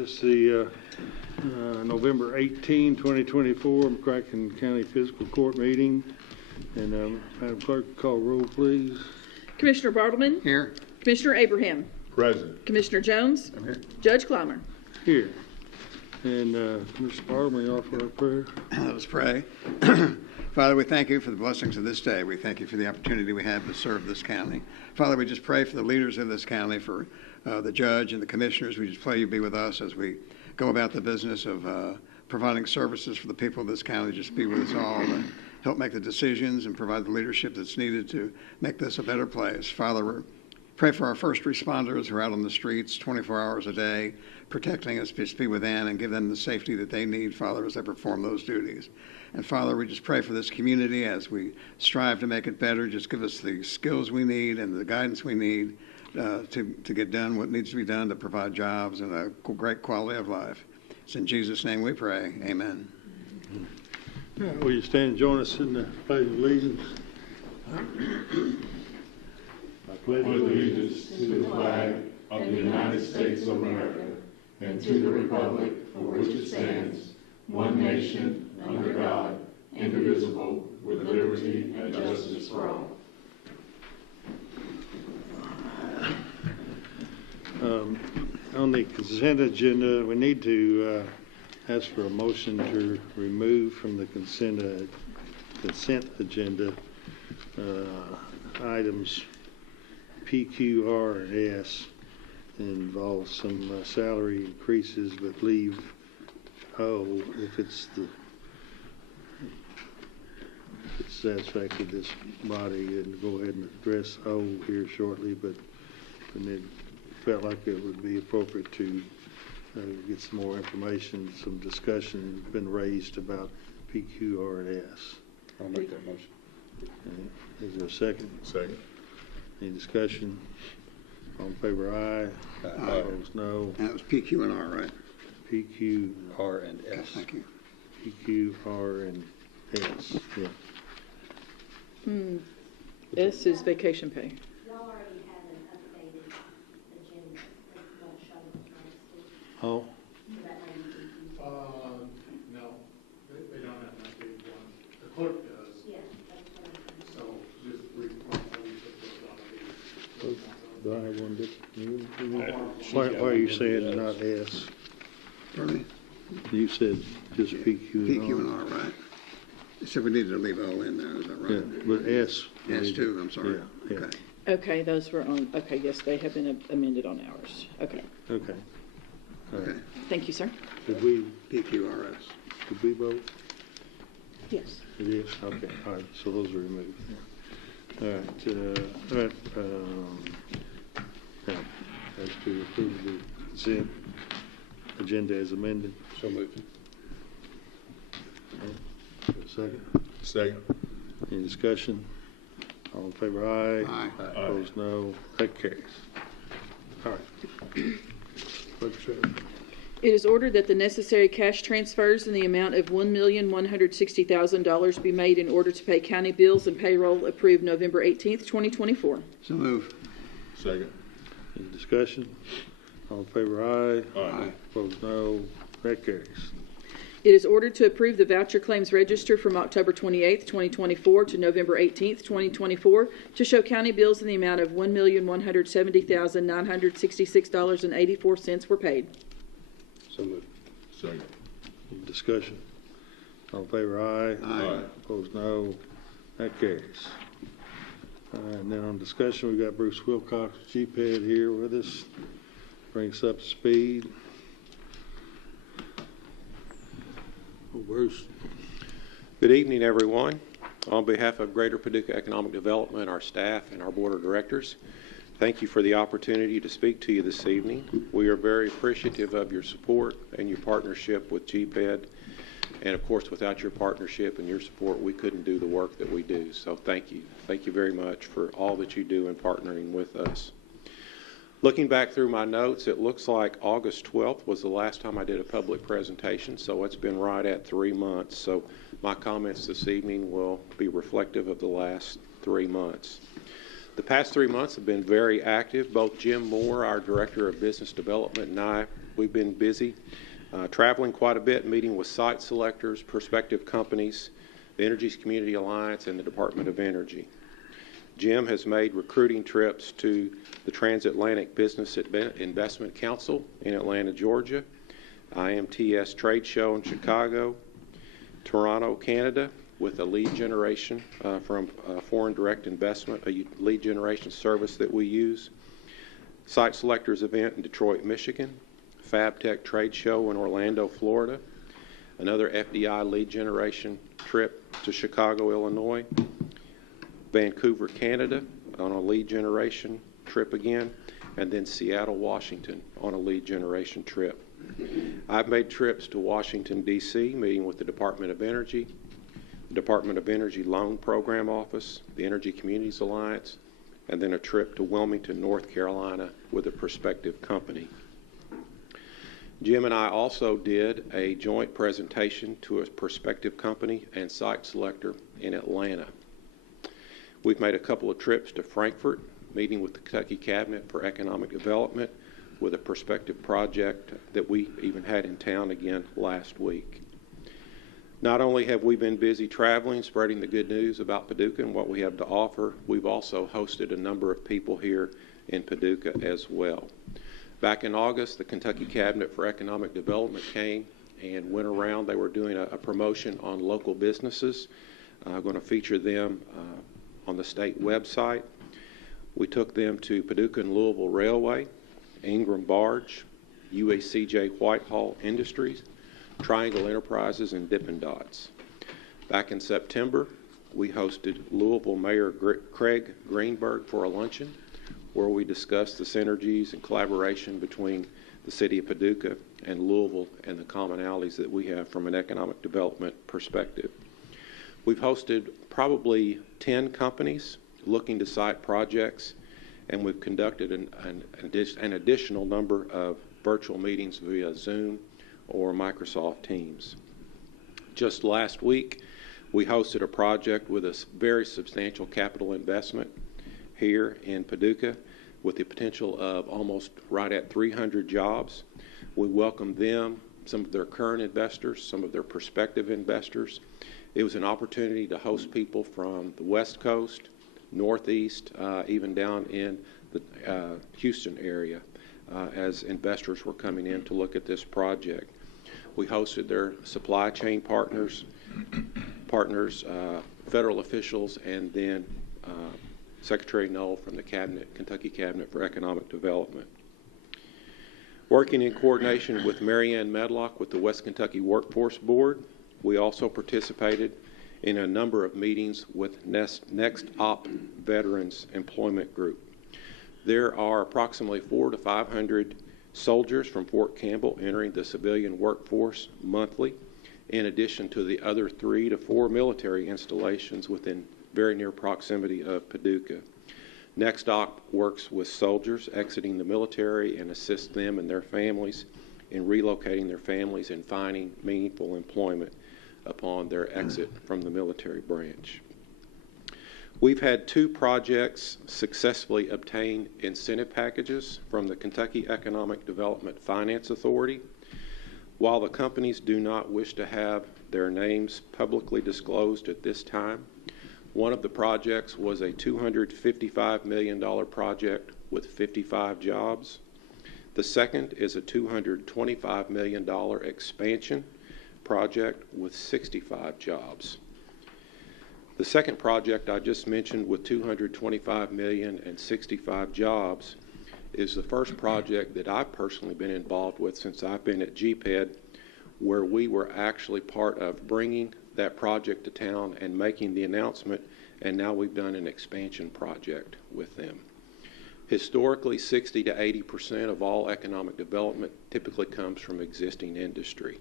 This is the November 18, 2024 McCracken County Fiscal Court meeting. And Madam Clerk, call roll, please. Commissioner Bartleman. Here. Commissioner Abraham. Present. Commissioner Jones. I'm here. Judge Clymer. Here. And Mr. Bartleman, you offer our prayer. Let us pray. Father, we thank you for the blessings of this day. We thank you for the opportunity we have to serve this county. Father, we just pray for the leaders in this county, for the judge and the commissioners. We just pray you be with us as we go about the business of providing services for the people of this county. Just be with us all and help make the decisions and provide the leadership that's needed to make this a better place. Father, we pray for our first responders who are out on the streets 24 hours a day, protecting us. Just be with them and give them the safety that they need, Father, as they perform those duties. And Father, we just pray for this community as we strive to make it better. Just give us the skills we need and the guidance we need to get done what needs to be done to provide jobs and a great quality of life. It's in Jesus' name we pray. Amen. Will you stand and join us in the Pledge of Allegiance? I pledge allegiance to the flag of the United States of America and to the republic for which it stands, one nation, under God, indivisible, with liberty and justice for all. On the consent agenda, we need to ask for a motion to remove from the consent agenda items P, Q, R, and S. Involve some salary increases, but leave O if it's satisfactory to this body, and go ahead and address O here shortly. But it felt like it would be appropriate to get some more information. Some discussion has been raised about P, Q, R, and S. I'll make that motion. Is there a second? Second. Any discussion? All in favor, aye. Aye. Opposed, no. That was P, Q, and R, right? P, Q, R and S. Thank you. P, Q, R, and S. Yeah. S is vacation pay. Y'all already have an updated agenda that won't show the next week, Oh, so that may be confusing. No, they don't have an updated one. The clerk does, Yeah, that's what I'm so just read what we put those on do I have one different? She's Why got are you one saying different not S? Pardon me? You said just P, Q, P, and Q, R. and R, right? They said we needed to leave O in there, is that right? Yeah, but S. S too, I'm sorry. Yeah, yeah. Okay. Okay, those were on, okay, yes, they have been amended on ours. Okay. Okay. All right. Okay. Thank you, sir. Did we vote? Yes. It is? Okay, all right, so those are removed. All right, now, as to approve the consent agenda as amended. So moved. Second? Second. Any discussion? All in favor, aye. Aye. Opposed, no. That carries. All right. Clerk, sir. It is ordered that the necessary cash transfers in the amount of $1,160,000 be made in order to pay county bills and payroll approved November 18th, 2024. So move. Second. Any discussion? All in favor, aye. Aye. Opposed, no. That carries. It is ordered to approve the voucher claims register from October 28th, 2024 to November 18th, 2024 to show county bills in the amount of $1,170,966.84 were paid. So moved. Second. Any discussion? All in favor, aye. Aye. Opposed, no. That carries. And then on discussion, we've got Bruce Wilcox, GPED, here with us. Bring us up to speed. Oh, Bruce. Good evening, everyone. On behalf of Greater Paducah Economic Development, our staff, and our board of directors, thank you for the opportunity to speak to you this evening. We are very appreciative of your support and your partnership with GPED. And of course, without your partnership and your support, we couldn't do the work that we do. So thank you. Thank you very much for all that you do in partnering with us. Looking back through my notes, it looks like August 12th was the last time I did a public presentation, so it's been right at 3 months. So my comments this evening will be reflective of the last 3 months. The past 3 months have been very active. Both Jim Moore, our Director of Business Development, and we've been busy traveling quite a bit, meeting with site selectors, prospective companies, the Energy Community Alliance, and the Department of Energy. Jim has made recruiting trips to the Transatlantic Business Investment Council in Atlanta, Georgia, IMTS Trade Show in Chicago, Toronto, Canada, with a lead generation from Foreign Direct Investment, a lead generation service that we use. Site Selectors event in Detroit, Michigan. FabTech Trade Show in Orlando, Florida. Another FDI lead generation trip to Chicago, Illinois. Vancouver, Canada on a lead generation trip again. And then Seattle, Washington on a lead generation trip. I've made trips to Washington, D.C., meeting with the Department of Energy, the Department of Energy Loan Program Office, the Energy Communities Alliance, and then a trip to Wilmington, North Carolina with a prospective company. Jim and I also did a joint presentation to a prospective company and site selector in Atlanta. We've made a couple of trips to Frankfurt, meeting with the Kentucky Cabinet for Economic Development with a prospective project that we even had in town again last week. Not only have we been busy traveling, spreading the good news about Paducah and what we have to offer, we've also hosted a number of people here in Paducah as well. Back in August, the Kentucky Cabinet for Economic Development came and went around. They were doing a promotion on local businesses. I'm going to feature them on the state website. We took them to Paducah and Louisville Railway, Ingram Barge, UACJ Whitehall Industries, Triangle Enterprises, and Dippin' Dots. Back in September, we hosted Louisville Mayor Craig Greenberg for a luncheon where we discussed the synergies and collaboration between the city of Paducah and Louisville and the commonalities that we have from an economic development perspective. We've hosted probably 10 companies looking to site projects, and we've conducted an additional number of virtual meetings via Zoom or Microsoft Teams. Just last week, we hosted a project with a very substantial capital investment here in Paducah with the potential of almost right at 300 jobs. We welcomed them, some of their current investors, some of their prospective investors. It was an opportunity to host people from the West Coast, Northeast, even down in the Houston area as investors were coming in to look at this project. We hosted their supply chain partners, federal officials, and then Secretary Knoll from the Kentucky Cabinet for Economic Development. Working in coordination with Mary Ann Medlock with the West Kentucky Workforce Board, we also participated in a number of meetings with Next Op Veterans Employment Group. There are approximately 400 to 500 soldiers from Fort Campbell entering the civilian workforce monthly, in addition to the other 3 to 4 military installations within very near proximity of Paducah. Next Op works with soldiers exiting the military and assists them and their families in relocating their families and finding meaningful employment upon their exit from the military branch. We've had 2 projects successfully obtain incentive packages from the Kentucky Economic Development Finance Authority. While the companies do not wish to have their names publicly disclosed at this time, one of the projects was a $255 million project with 55 jobs. The second is a $225 million expansion project with 65 jobs. The second project I just mentioned with $225 million and 65 jobs is the first project that I've personally been involved with since I've been at GPED, where we were actually part of bringing that project to town and making the announcement, and now we've done an expansion project with them. Historically, 60 to 80% of all economic development typically comes from existing industry.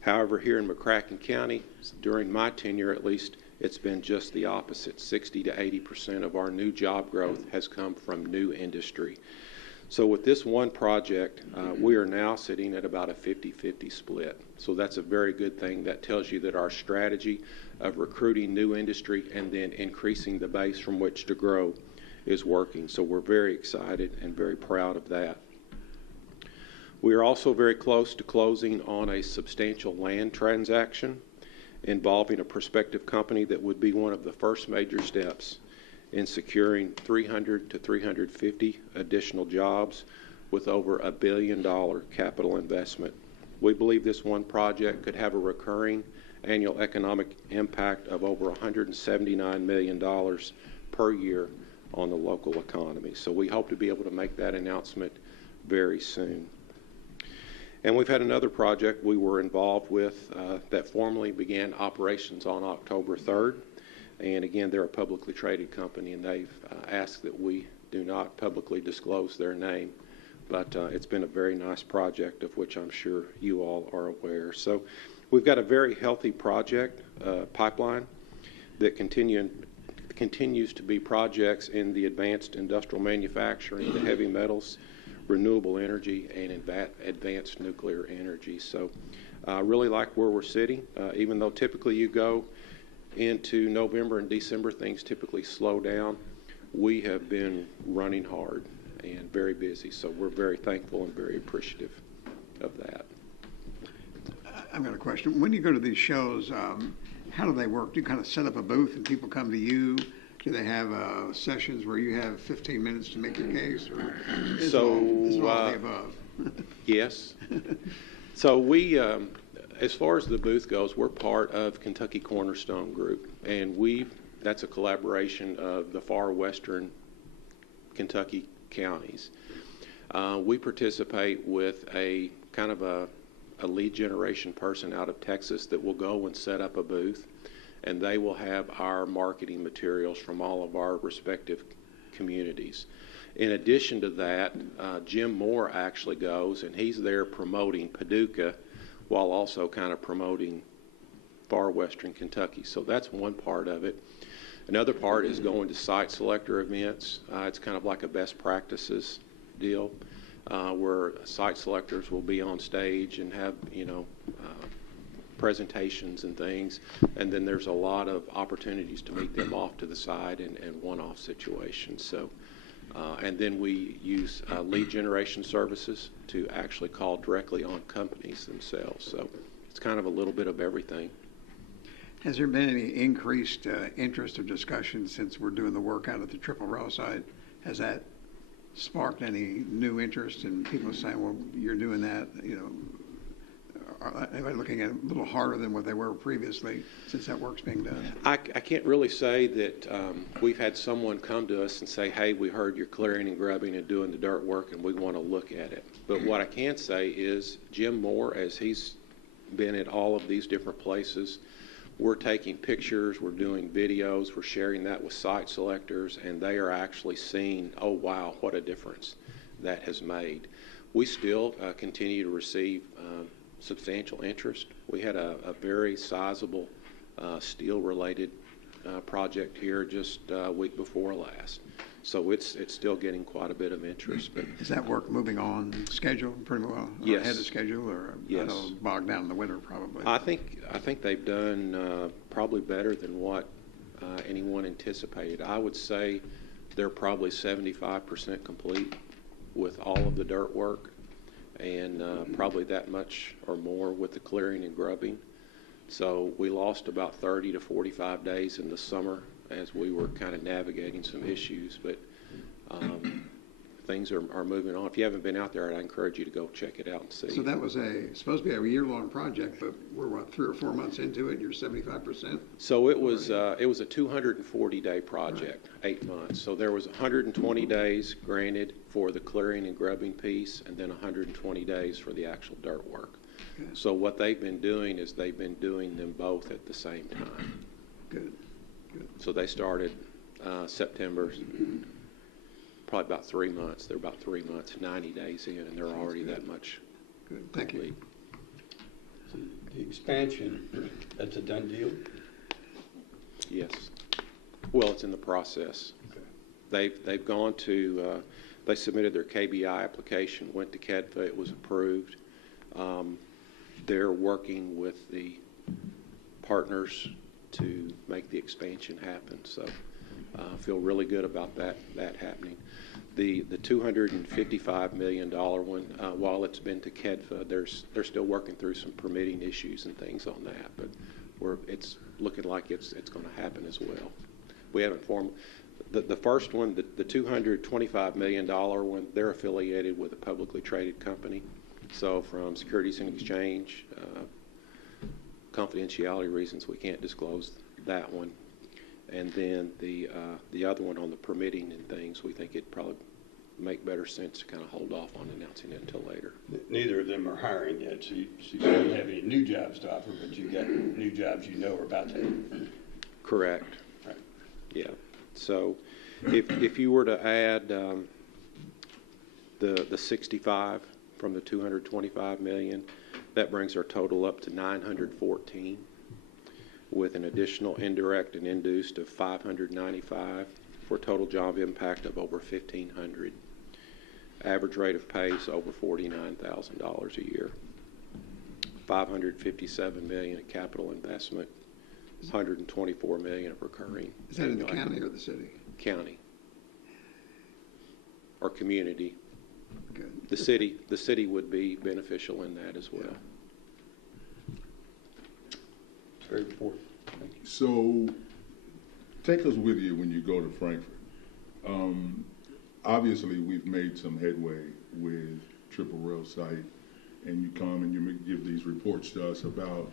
However, here in McCracken County, during my tenure at least, it's been just the opposite. 60 to 80% of our new job growth has come from new industry. So with this one project, we are now sitting at about a 50-50 split. So that's a very good thing. That tells you that our strategy of recruiting new industry and then increasing the base from which to grow is working. So we're very excited and very proud of that. We are also very close to closing on a substantial land transaction involving a prospective company that would be one of the first major steps in securing 300 to 350 additional jobs with over $1 billion capital investment. We believe this one project could have a recurring annual economic impact of over $179 million per year on the local economy. So we hope to be able to make that announcement very soon. And we've had another project we were involved with that formally began operations on October 3rd. And again, they're a publicly traded company, and they've asked that we do not publicly disclose their name. But it's been a very nice project, of which I'm sure you all are aware. So we've got a very healthy project pipeline that continues to be projects in the advanced industrial manufacturing, the heavy metals, renewable energy, and advanced nuclear energy. So I really like where we're sitting. Even though typically you go into November and December, things typically slow down. We have been running hard and very busy. So we're very thankful and very appreciative of that. I've got a question. When you go to these shows, how do they work? Do you kind of set up a booth and people come to you? Do they have sessions where you have 15 minutes to make your case? Or is it all of the above? Yes. So we, as far as the booth goes, we're part of Kentucky Cornerstone Group, and that's a collaboration of the far western Kentucky counties. We participate with a kind of a lead generation person out of Texas that will go and set up a booth, and they will have our marketing materials from all of our respective communities. In addition to that, Jim Moore actually goes, and he's there promoting Paducah while also kind of promoting far western Kentucky. So that's one part of it. Another part is going to site selector events. It's kind of like a best practices deal where site selectors will be on stage and have, presentations and things, and then there's a lot of opportunities to meet them off to the side and one-off situations. So, and then we use lead generation services to actually call directly on companies themselves. So it's kind of a little bit of everything. Has there been any increased interest or discussion since we're doing the work out at the Triple Rail site? Has that sparked any new interest in people saying, well, you're doing that, are they looking at it a little harder than what they were previously since that work's being done? I can't really say that we've had someone come to us and say, hey, we heard you're clearing and grubbing and doing the dirt work and we want to look at it. But what I can say is Jim Moore, as he's been at all of these different places, we're taking pictures, we're doing videos, we're sharing that with site selectors, and they are actually seeing, oh, wow, what a difference that has made. We still continue to receive substantial interest. We had a very sizable steel-related project here just a week before last. So it's still getting quite a bit of interest. But is that work moving on schedule pretty well? Yes. Ahead of schedule, or yes. That'll bog down in the winter probably? I think they've done probably better than what anyone anticipated. I would say they're probably 75% complete with all of the dirt work, and probably that much or more with the clearing and grubbing. So we lost about 30 to 45 days in the summer as we were kind of navigating some issues, but things are moving on. If you haven't been out there, I'd encourage you to go check it out and see. So that was supposed to be a year-long project, but we're, 3 or 4 months into it, and you're 75%? So it was a 240-day project, right. 8 months. So there was 120 days granted for the clearing and grubbing piece, and then 120 days for the actual dirt work. Okay. So what they've been doing is they've been doing them both at the same time. Good. So they started September, probably about 3 months. They're about 3 months, 90 days in, and they're already that much. Good. Thank you. So the expansion, that's a done deal? Yes. Well, it's in the process. Okay. They've gone to, they submitted their KBI application, went to KEDFA, it was approved. They're working with the partners to make the expansion happen. So Feel really good about that happening. The $255 million one, while it's been to KEDFA, they're still working through some permitting issues and things on that, but it's looking like it's going to happen as well. We haven't formed the first one, the $225 million one. They're affiliated with a publicly traded company, so from Securities and Exchange confidentiality reasons, we can't disclose that one. And then the other one on the permitting and things, we think it'd probably make better sense to kind of hold off on announcing it until later. Neither of them are hiring yet, so you don't have any new jobs to offer, but you got new jobs you know are about to happen. Correct. Right. Yeah. So if you were to add the 65 from the 225 million, that brings our total up to 914, with an additional indirect and induced of 595, for a total job impact of over 1,500. Average rate of pay is over $49,000 a year. 557 million in capital investment, 124 million of recurring. Is that in the county or the city? County or community. Good. The city would be beneficial in that as well. Very important. So take us with you when you go to Frankfurt. Obviously, we've made some headway with Triple Rail site, and you come and you give these reports to us about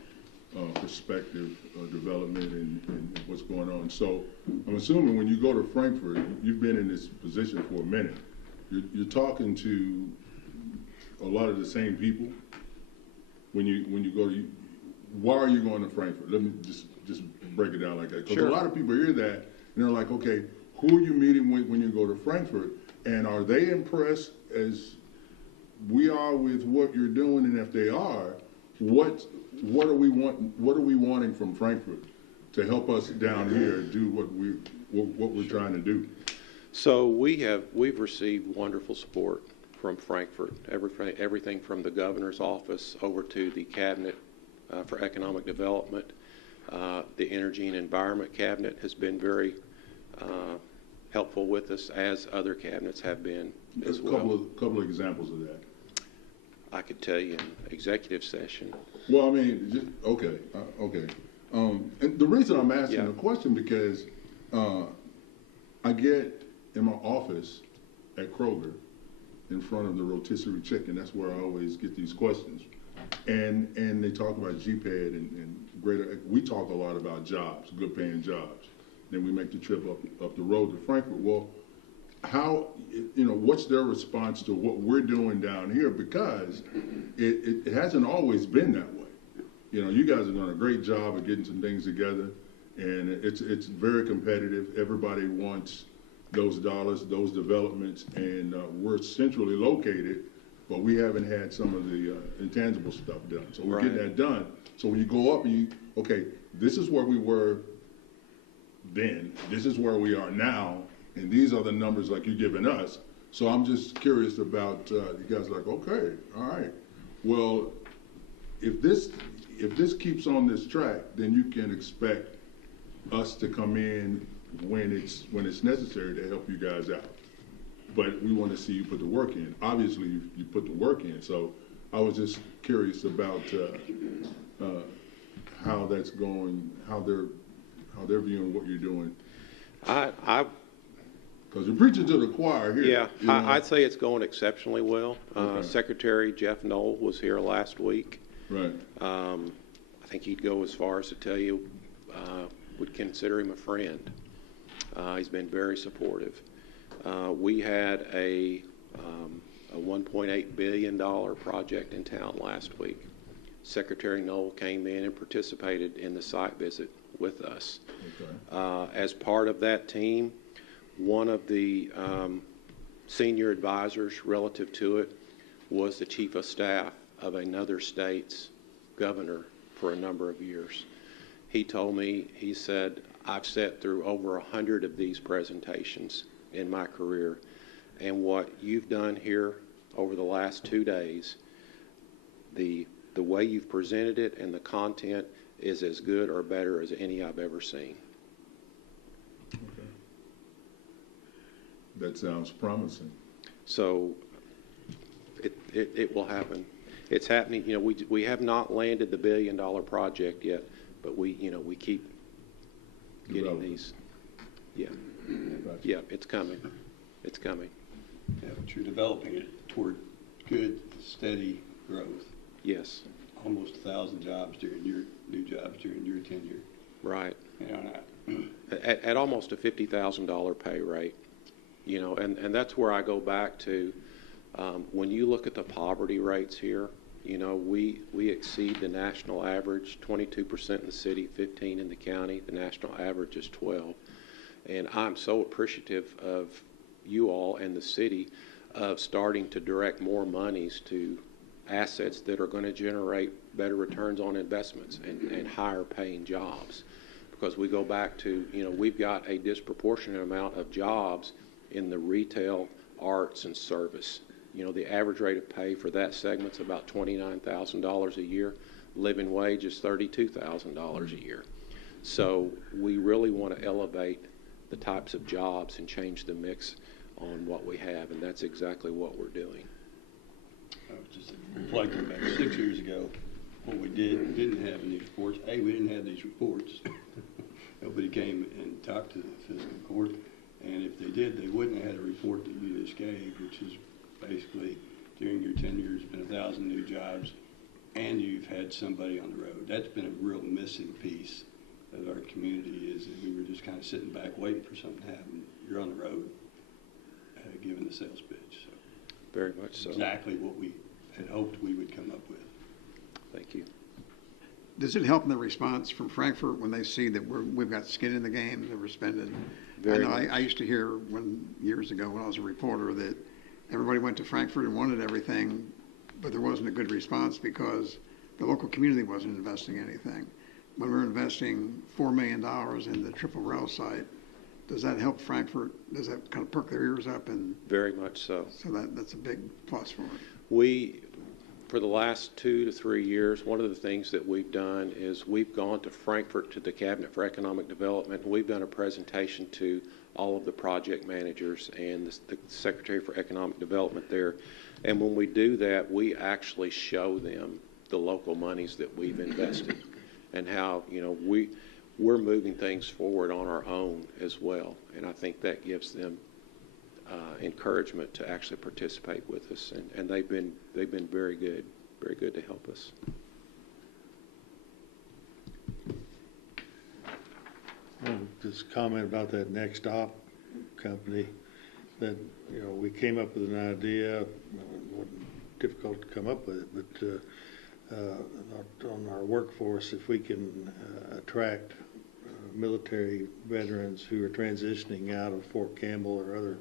prospective development and what's going on. So I'm assuming when you go to Frankfurt, you've been in this position for a minute. You're talking to a lot of the same people. When you go to, why are you going to Frankfurt? Let me just break it down like that. Because Sure. A lot of people hear that and they're like, okay, who are you meeting with when you go to Frankfurt? And are they impressed as we are with what you're doing? And if they are, what are we wanting from Frankfurt to help us down here do what we're trying to do? So we've received wonderful support from Frankfurt. Everything from the governor's office over to the cabinet for economic development. The energy and environment cabinet has been very helpful with us, as other cabinets have been as well. Couple of examples of that. I could tell you in executive session. Well, I mean, okay. And the reason I'm asking Yeah. the question because I get in my office at Kroger in front of the rotisserie chicken. That's where I always get these questions. And they talk about GPAD and greater. We talk a lot about jobs, good paying jobs. Then we make the trip up the road to Frankfurt. Well, how, what's their response to what we're doing down here? Because it hasn't always been that way. You guys are doing a great job of getting some things together, and it's very competitive. Everybody wants those dollars, those developments, and we're centrally located, but we haven't had some of the intangible stuff done. So we're getting that done. So when you go up and okay, this is where we were then, this is where we are now, and these are the numbers like you're giving us. So I'm just curious about, you guys are like, okay, all right. Well, if this keeps on this track, then you can expect us to come in when it's necessary to help you guys out. But we want to see you put the work in. Obviously, you put the work in. So I was just curious about how that's going, how they're viewing what you're doing. Because you're preaching to the choir here. Yeah, I'd say it's going exceptionally well. Okay. Secretary Jeff Knoll was here last week. Right. I think he'd go as far as to tell you would consider him a friend. He's been very supportive. We had a $1.8 billion project in town last week. Secretary Knoll came in and participated in the site visit with us. Okay. As part of that team, one of the senior advisors relative to it was the chief of staff of another state's governor for a number of years. He told me, he said, I've sat through over 100 of these presentations in my career, and what you've done here over the last 2 days, the way you've presented it and the content is as good or better as any I've ever seen. Okay. That sounds promising. So it will happen. It's happening. You know, we have not landed the $1 billion project yet, but we keep getting Developing. these. Yeah. Gotcha. Yeah, it's coming. It's coming. Yeah, but you're developing it toward good, steady growth. Yes. Almost 1,000 jobs during your new jobs during your tenure. Right. You know, At almost a $50,000 pay rate, you know, and that's where I go back to when you look at the poverty rates here, you know, we exceed the national average, 22% in the city, 15 in the county. The national average is 12. And I'm so appreciative of you all and the city of starting to direct more monies to assets that are going to generate better returns on investments and higher paying jobs. Because we go back to, you know, we've got a disproportionate amount of jobs in the retail, arts, and service. You know, the average rate of pay for that segment's about $29,000 a year. Living wage is $32,000 a year. So we really want to elevate the types of jobs and change the mix on what we have, and that's exactly what we're doing. I was just reflecting back 6 years ago, what we didn't have in these reports. We didn't have these reports. Nobody came and talked to the fiscal court, and if they did, they wouldn't have had a report that you just gave, which is basically during your tenure, there's been 1,000 new jobs, and you've had somebody on the road. That's been a real missing piece of our community, is that we were just kind of sitting back waiting for something to happen. You're on the road giving the sales pitch. So Very much so. exactly what we had hoped we would come up with. Thank you. Does it help in the response from Frankfurt when they see that we've got skin in the game, that we're spending? Very I know much. I used to hear years ago when I was a reporter that everybody went to Frankfurt and wanted everything, but there wasn't a good response because the local community wasn't investing anything. When we're investing $4 million in the triple rail site, does that help Frankfurt? Does that kind of perk their ears up? And Very much so. so that's a big plus for it. We, for the last 2 to 3 years, one of the things that we've done is we've gone to Frankfurt to the Cabinet for Economic Development. We've done a presentation to all of the project managers and the Secretary for Economic Development there. And when we do that, we actually show them the local monies that we've invested and how, you know, we're moving things forward on our own as well. And I think that gives them encouragement to actually participate with us. And they've been very good to help us. Just comment about that Next Op company, that, you know, we came up with an idea, it wasn't difficult to come up with it, but on our workforce, if we can attract military veterans who are transitioning out of Fort Campbell or other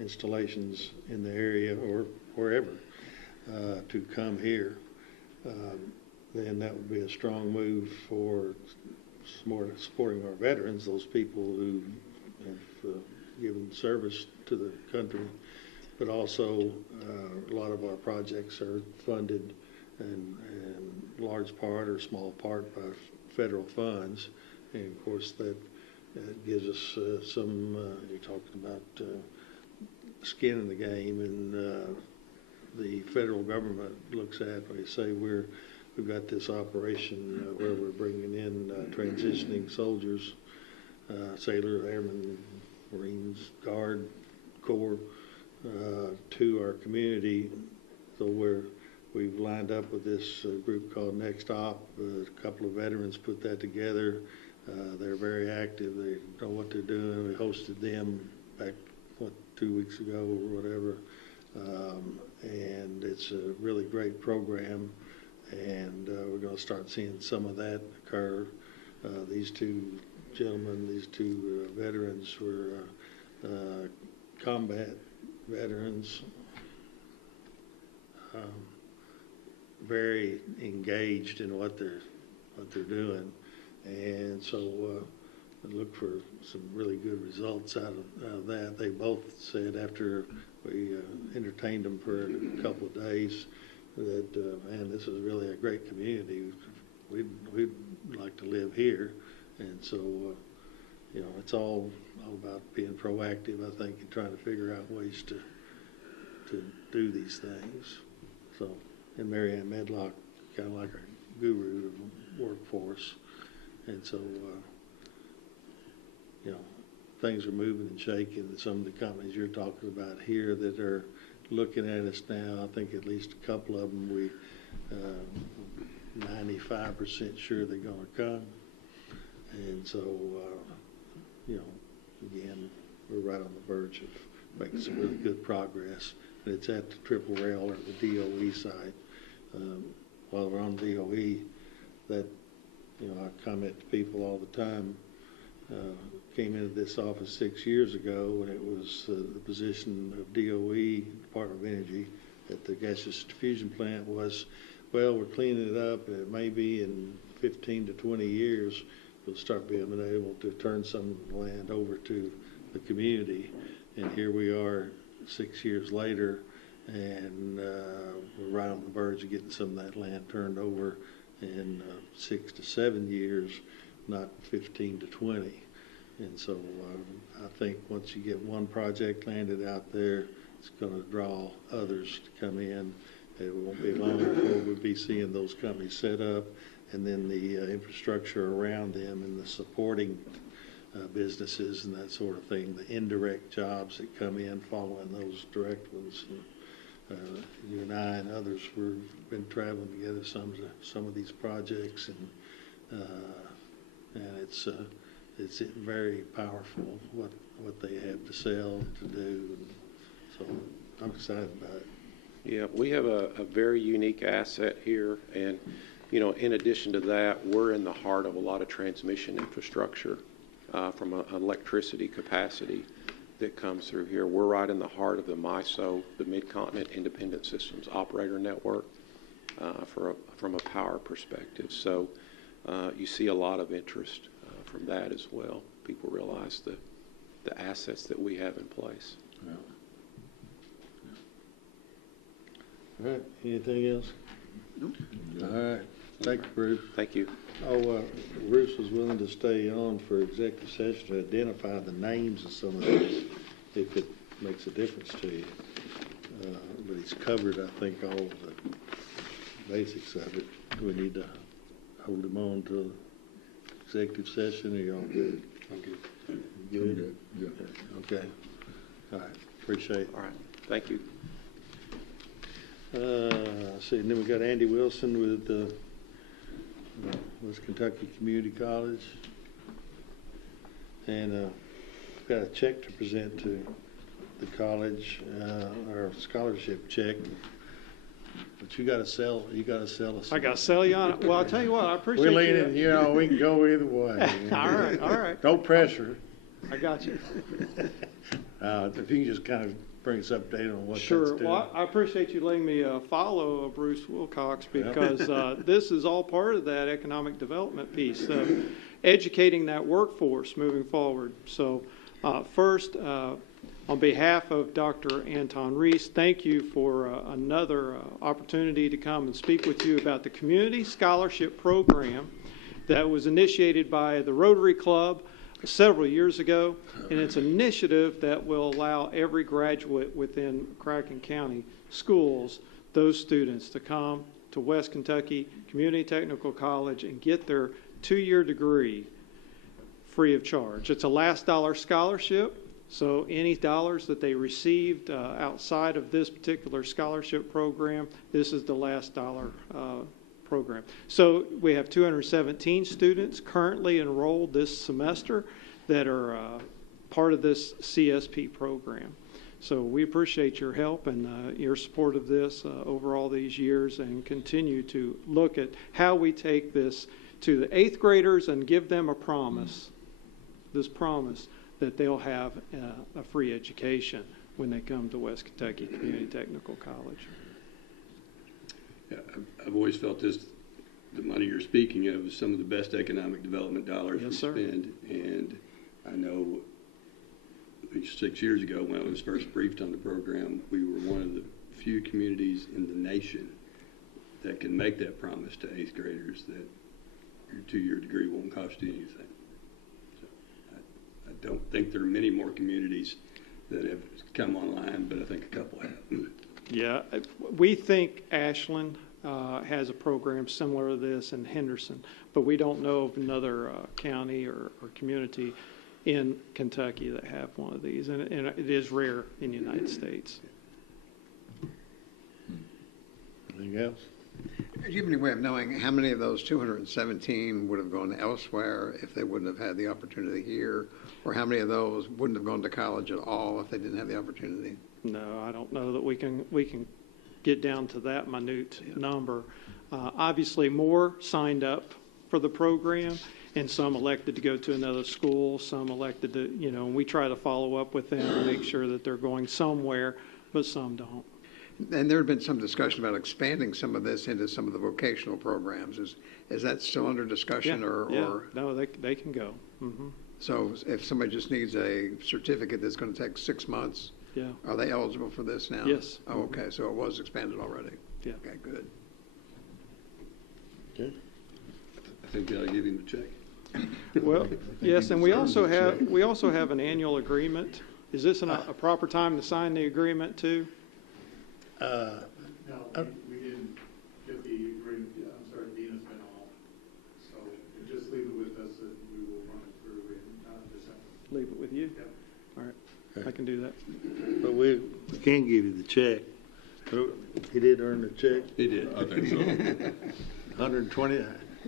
installations in the area or wherever to come here, then that would be a strong move for supporting our veterans, those people who have given service to the country, but also a lot of our projects are funded in large part or small part by federal funds. And of course that gives us some, you talked about skin in the game, and the federal government looks at when they say we've got this operation where we're bringing in transitioning soldiers, sailor, airmen, Marines, Guard, Corps, to our community. So we've lined up with this group called Next Op. A couple of veterans put that together. They're very active. They know what they're doing. We hosted them back, 2 weeks ago or whatever. And it's a really great program. And we're going to start seeing some of that occur. These two gentlemen, these two veterans were combat veterans, very engaged in what they're doing, and so I look for some really good results out of that. They both said after we entertained them for a couple of days that, man, this is really a great community. We'd like to live here, and so it's all about being proactive, I think, and trying to figure out ways to do these things. So, and Mary Ann Medlock, kind of like our guru of workforce. And so, things are moving and shaking. And some of the companies you're talking about here that are looking at us now, I think at least a couple of them, we 95% sure they're going to come. And so, again, we're right on the verge of making some really good progress. And it's at the triple rail or the DOE side. While we're on DOE, that, I comment to people all the time, came into this office 6 years ago when it was the position of DOE, Department of Energy, at the gaseous diffusion plant was, well, we're cleaning it up, and it may be in 15 to 20 years we'll start being able to turn some of the land over to the community. And here we are 6 years later, and we're right on the verge of getting some of that land turned over in 6 to 7 years, not 15 to 20. And so I think once you get one project landed out there, it's going to draw others to come in. It won't be long before we'll be seeing those companies set up, and then the infrastructure around them and the supporting businesses and that sort of thing, the indirect jobs that come in following those direct ones. And, you and I and others, we've been traveling together some of these projects, and it's very powerful what they have to sell, to do, and so I'm excited about it. Yeah, we have a very unique asset here, and in addition to that, we're in the heart of a lot of transmission infrastructure from an electricity capacity that comes through here. We're right in the heart of the MISO, the Mid-Continent Independent Systems Operator Network, from a power perspective. So you see a lot of interest from that as well. People realize the assets that we have in place. Yeah. All right, anything else? Nope. All right, thank you, Bruce. Thank you. Oh, Bruce was willing to stay on for executive session to identify the names of some of these, if it makes a difference to you. But he's covered, I think, all of the basics of it. We need to hold him on to executive session, or y'all good? I'm good. Good? Yeah. Okay. All right, appreciate it. All right. Thank you. See, and then we got Andy Wilson with West Kentucky Community College, and got a check to present to the college, our scholarship check. But you got to sell. You got to sell us. I got to sell you on it. Well, I'll tell you what, I appreciate We're leaning. We can go either way. All right. No pressure. I got you. If you can just kind of bring us updated on what Sure. that's doing. Well, I appreciate you letting me follow Bruce Wilcox, because this is all part of that economic development piece, educating that workforce moving forward. So first, on behalf of Dr. Anton Reese, thank you for another opportunity to come and speak with you about the Community Scholarship Program that was initiated by the Rotary Club several years ago, and it's an initiative that will allow every graduate within McCracken County schools, those students, to come to West Kentucky Community Technical College and get their 2-year degree free of charge. It's a last dollar scholarship, so any dollars that they received outside of this particular scholarship program, this is the last dollar program. So we have 217 students currently enrolled this semester that are part of this CSP program. So we appreciate your help and your support of this over all these years, and continue to look at how we take this to the 8th graders and give them a promise, this promise that they'll have a free education when they come to West Kentucky Community Technical College. Yeah, I've always felt the money you're speaking of is some of the best economic development dollars we spend. And I know at least 6 years ago, when I was first briefed on the program, we were one of the few communities in the nation that can make that promise to 8th graders that your 2-year degree won't cost you anything. So don't think there are many more communities that have come online, but I think a couple have. Yeah, we think Ashland has a program similar to this in Henderson, but we don't know of another county or community in Kentucky that have one of these, and it is rare in the United States. Anything else? Do you have any way of knowing how many of those 217 would have gone elsewhere if they wouldn't have had the opportunity here? Or how many of those wouldn't have gone to college at all if they didn't have the opportunity? No, I don't know that we can get down to that minute number. Obviously, more signed up for the program, and some elected to go to another school, some elected to, and we try to follow up with them and make sure that they're going somewhere, but some don't. And there had been some discussion about expanding some of this into some of the vocational programs. Is that still under discussion? No, they can go. Mm-hmm. So if somebody just needs a certificate that's going to take 6 months, are they eligible for this now? Yes. Oh, okay. So it was expanded already. Yeah. Okay, good. Okay. I think they ought to give him a check. Well, yes, and we also have an annual agreement. Is this a proper time to sign the agreement too? No, we didn't get the agreement. I'm sorry, Dina's been off. So just leave it with us and we will run it through in December. Leave it with you? Yep. All right, I can do that. But we can give you the check. He did earn the check. He did. I think so. 120.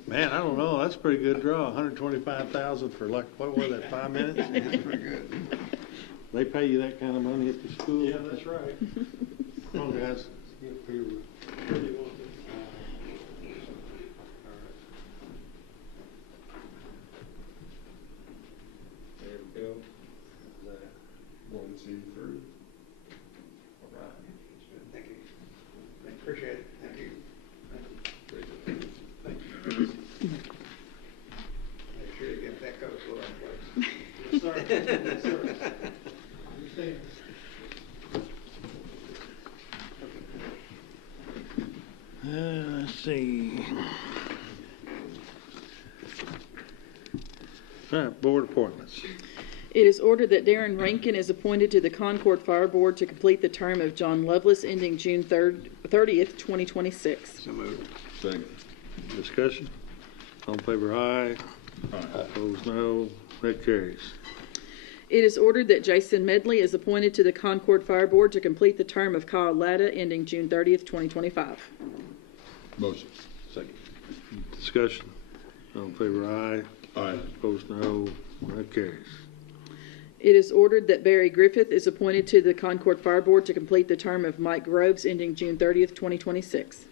Man, I don't know. That's a pretty good draw. 125,000 for like, what was that, 5 minutes? That's pretty good. They pay you that kind of money at the school? Yeah, that's right. Come on, guys. Get Peter. There we go. One, two, three. All right. Thank you. Appreciate it. Thank you. Make sure you get that coat to the right place. Yes, sir. Yes, sir. Understand. Let's see. All right, board appointments. It is ordered that Darren Rankin is appointed to the Concord Fire Board to complete the term of John Lovelace ending June 30th, 2026. So moved. Second. Discussion? All in favor, aye. Opposed, no. That carries. It is ordered that Jason Medley is appointed to the Concord Fire Board to complete the term of Kyle Latta ending June 30th, 2025. Motion. Second. Discussion? All in favor, aye. Aye. Opposed, no. That carries. It is ordered that Barry Griffith is appointed to the Concord Fire Board to complete the term of Mike Groves ending June 30th, 2026.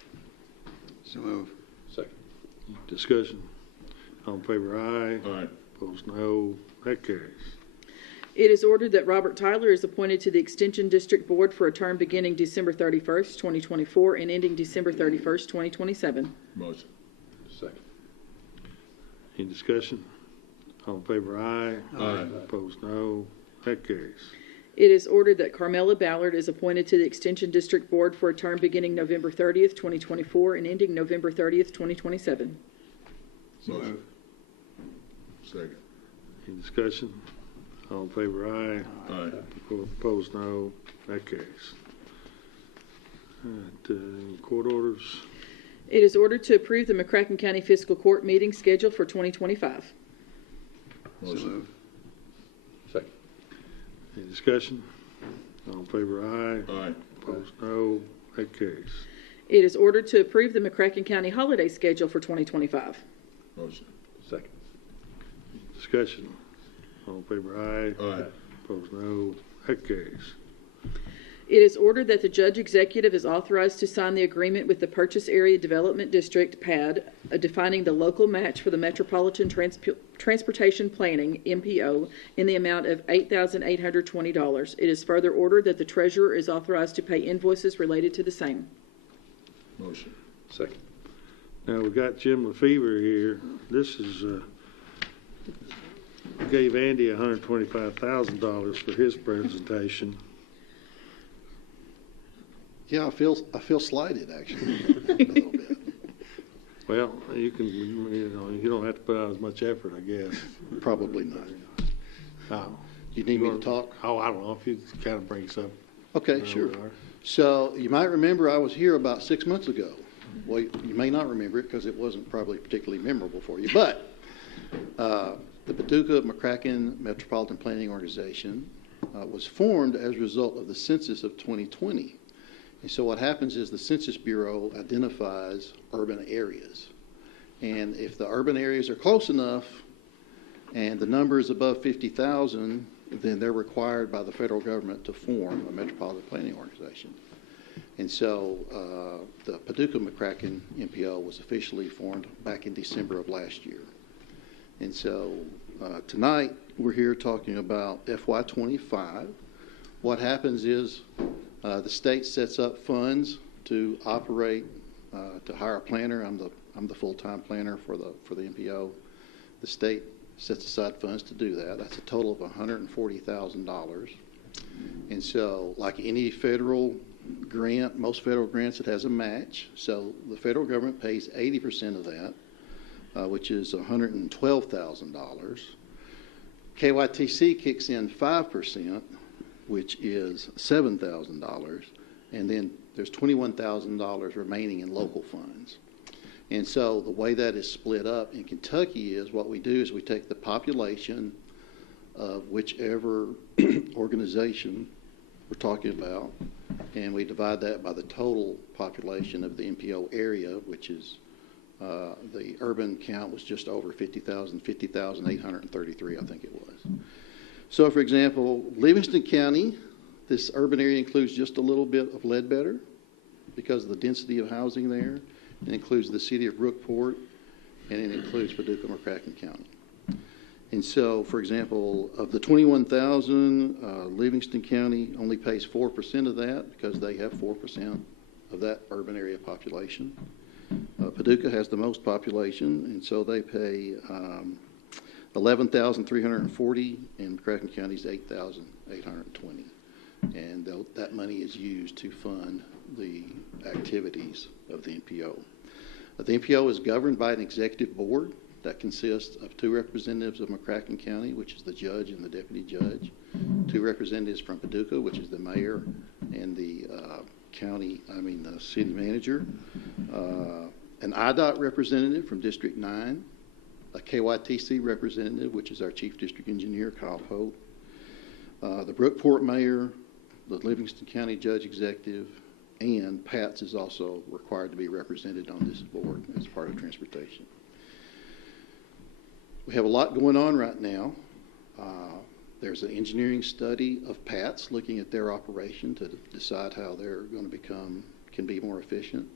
So moved. Second. Discussion? All in favor, aye. Aye. Opposed, no. That carries. It is ordered that Robert Tyler is appointed to the Extension District Board for a term beginning December 31st, 2024 and ending December 31st, 2027. Motion. Second. Any discussion? All in favor, aye. Aye. Opposed, no. That carries. It is ordered that Carmela Ballard is appointed to the Extension District Board for a term beginning November 30th, 2024 and ending November 30th, 2027. Motion. Second. Any discussion? All in favor, aye. Aye. Opposed, no. That carries. All right, court orders. It is ordered to approve the McCracken County Fiscal Court meeting schedule for 2025. So Motion. moved. Second. Any discussion? All in favor, aye. Aye. Opposed, no. That carries. It is ordered to approve the McCracken County holiday schedule for 2025. Motion. Second. Discussion? All in favor, aye. Aye. Opposed, no. That carries. It is ordered that the judge executive is authorized to sign the agreement with the Purchase Area Development District, PAD, defining the local match for the Metropolitan Transportation Planning, MPO, in the amount of $8,820. It is further ordered that the treasurer is authorized to pay invoices related to the same. Motion. Second. Now, we got Jim LaFever here. This is, gave Andy $125,000 for his presentation. Yeah, I feel slighted actually a little bit. Well, you can, you don't have to put out as much effort, I guess. Probably not. Oh, Do you need me to talk? Oh, I don't know if you kind of brings up. Okay, where sure. we are. So you might remember I was here about 6 months ago. Well, you may not remember it because it wasn't probably particularly memorable for you. But the Paducah McCracken Metropolitan Planning Organization was formed as a result of the census of 2020. And so what happens is the Census Bureau identifies urban areas. And if the urban areas are close enough and the number is above 50,000, then they're required by the federal government to form a metropolitan planning organization. And so the Paducah McCracken MPO was officially formed back in December of last year. And so tonight we're here talking about FY25. What happens is the state sets up funds to operate, to hire a planner. I'm the full-time planner for the MPO. The state sets aside funds to do that. That's a total of $140,000. And so, like any federal grant, most federal grants, it has a match. So the federal government pays 80% of that, which is $112,000. KYTC kicks in 5%, which is $7,000, and then there's $21,000 remaining in local funds. And so the way that is split up in Kentucky is what we do is we take the population of whichever organization we're talking about, and we divide that by the total population of the MPO area, which is the urban count was just over 50,833, I think it was. So, for example, Livingston County, this urban area includes just a little bit of Ledbetter because of the density of housing there. It includes the city of Brookport, and it includes Paducah McCracken County. And so, for example, of the 21,000, Livingston County only pays 4% of that because they have 4% of that urban area population. Paducah has the most population, and so they pay $11,340, and McCracken County is $8,820. And that money is used to fund the activities of the MPO. The MPO is governed by an executive board that consists of 2 representatives of McCracken County, which is the judge and the deputy judge, 2 representatives from Paducah, which is the mayor and the the city manager, an IDOT representative from District 9, a KYTC representative, which is our chief district engineer, Kyle Hope, the Brookport mayor, the Livingston County judge executive, and PATS is also required to be represented on this board as part of transportation. We have a lot going on right now. There's an engineering study of PATS looking at their operation to decide how they're going to can be more efficient.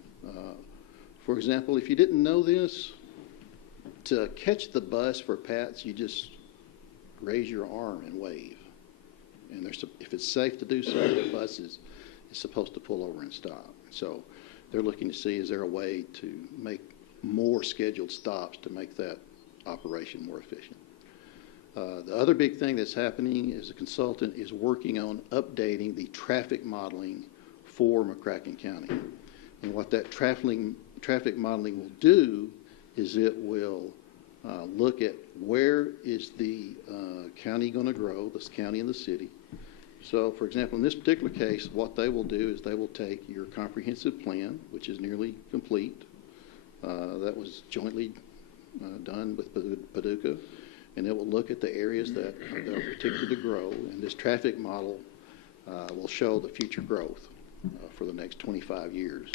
For example, if you didn't know this, to catch the bus for PATS, you just raise your arm and wave. And if it's safe to do so, the bus is supposed to pull over and stop. So they're looking to see, is there a way to make more scheduled stops to make that operation more efficient. The other big thing that's happening is a consultant is working on updating the traffic modeling for McCracken County. And what that traffic modeling will do is it will look at where is the county going to grow, this county and the city. So, for example, in this particular case, what they will do is they will take your comprehensive plan, which is nearly complete. That was jointly done with Paducah, and it will look at the areas that are predicted to grow, and this traffic model will show the future growth for the next 25 years,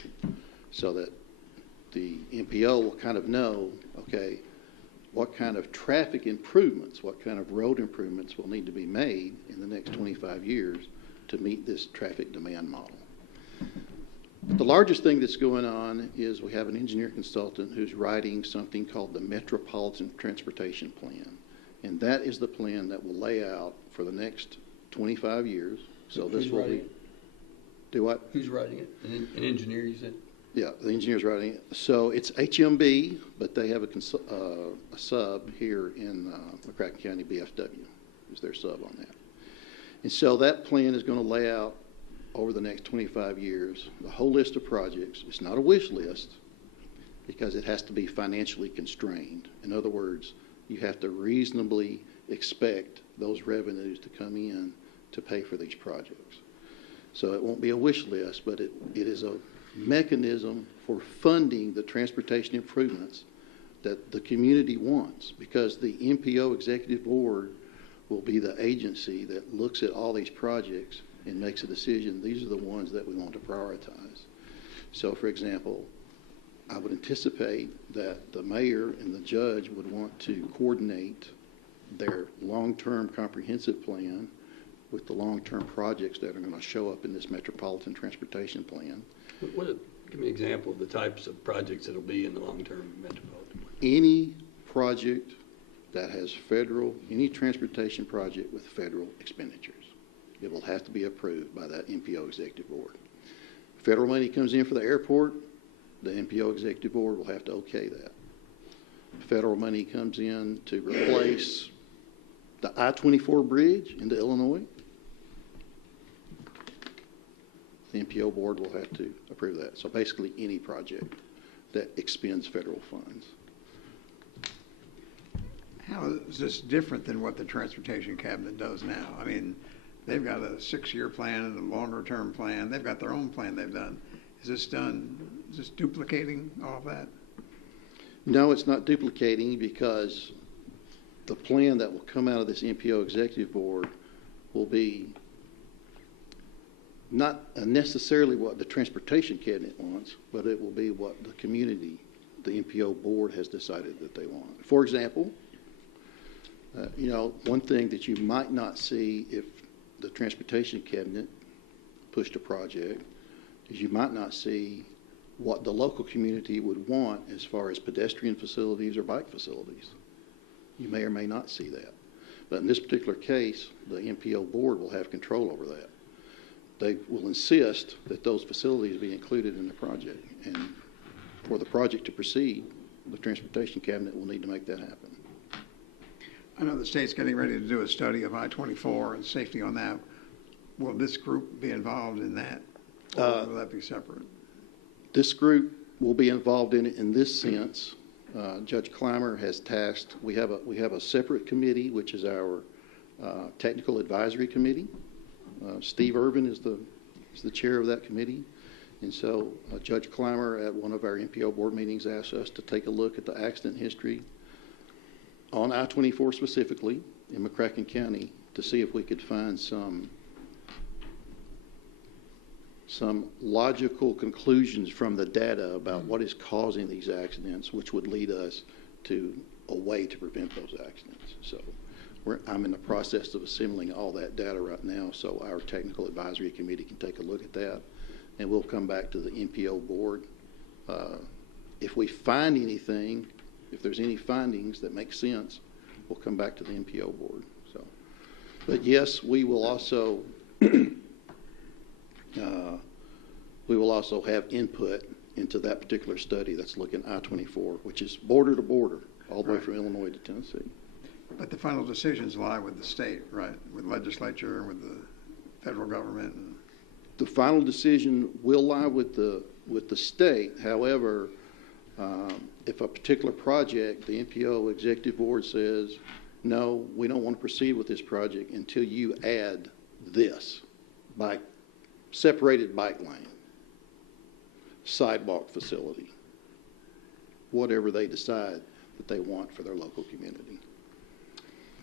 so that the MPO will kind of know, okay, what kind of traffic improvements, what kind of road improvements will need to be made in the next 25 years to meet this traffic demand model. The largest thing that's going on is we have an engineer consultant who's writing something called the Metropolitan Transportation Plan. And that is the plan that will lay out for the next 25 years. So this will be... Do what? Who's writing it? An engineer, you said? Yeah, the engineer's writing it. So it's HMB, but they have a sub here in McCracken County, BFW, is their sub on that. And so that plan is going to lay out over the next 25 years the whole list of projects. It's not a wish list because it has to be financially constrained. In other words, you have to reasonably expect those revenues to come in to pay for these projects. So it won't be a wish list, but it is a mechanism for funding the transportation improvements that the community wants, because the MPO Executive Board will be the agency that looks at all these projects and makes a decision. These are the ones that we want to prioritize. So, for example, I would anticipate that the mayor and the judge would want to coordinate their long-term comprehensive plan with the long-term projects that are going to show up in this metropolitan transportation plan. Give me an example of the types of projects that'll be in the long-term metropolitan plan. Any project that has any transportation project with federal expenditures, it will have to be approved by that MPO Executive Board. Federal money comes in for the airport, the MPO Executive Board will have to okay that. Federal money comes in to replace the I-24 bridge into Illinois, the MPO Board will have to approve that. So basically any project that expends federal funds. How is this different than what the Transportation Cabinet does now? I mean, they've got a 6-year plan and a longer-term plan. They've got their own plan they've done. Is this duplicating all of that? No, it's not duplicating, because the plan that will come out of this MPO Executive Board will be not necessarily what the Transportation Cabinet wants, but it will be what the community, the MPO Board, has decided that they want. For example, one thing that you might not see if the Transportation Cabinet pushed a project is you might not see what the local community would want as far as pedestrian facilities or bike facilities. You may or may not see that. But in this particular case, the MPO Board will have control over that. They will insist that those facilities be included in the project. And for the project to proceed, the Transportation Cabinet will need to make that happen. I know the state's getting ready to do a study of I-24 and safety on that. Will this group be involved in that, or will that be separate? This group will be involved in it in this sense. Judge Clymer has tasked, we have a separate committee, which is our technical advisory committee. Steve Irvin is the chair of that committee. And so Judge Clymer at one of our MPO board meetings asked us to take a look at the accident history on I-24 specifically in McCracken County to see if we could find some logical conclusions from the data about what is causing these accidents, which would lead us to a way to prevent those accidents. So I'm in the process of assembling all that data right now, so our technical advisory committee can take a look at that, and we'll come back to the MPO board. If we find anything, if there's any findings that make sense, we'll come back to the MPO board. So, but yes, we will also have input into that particular study that's looking I-24, which is border to border, all the way from Illinois to Tennessee. But the final decisions lie with the state, right? With legislature and with the federal government. The final decision will lie with the state. However, if a particular project, the MPO executive board says, no, we don't want to proceed with this project until you add this, separated bike lane, sidewalk facility, whatever they decide that they want for their local community.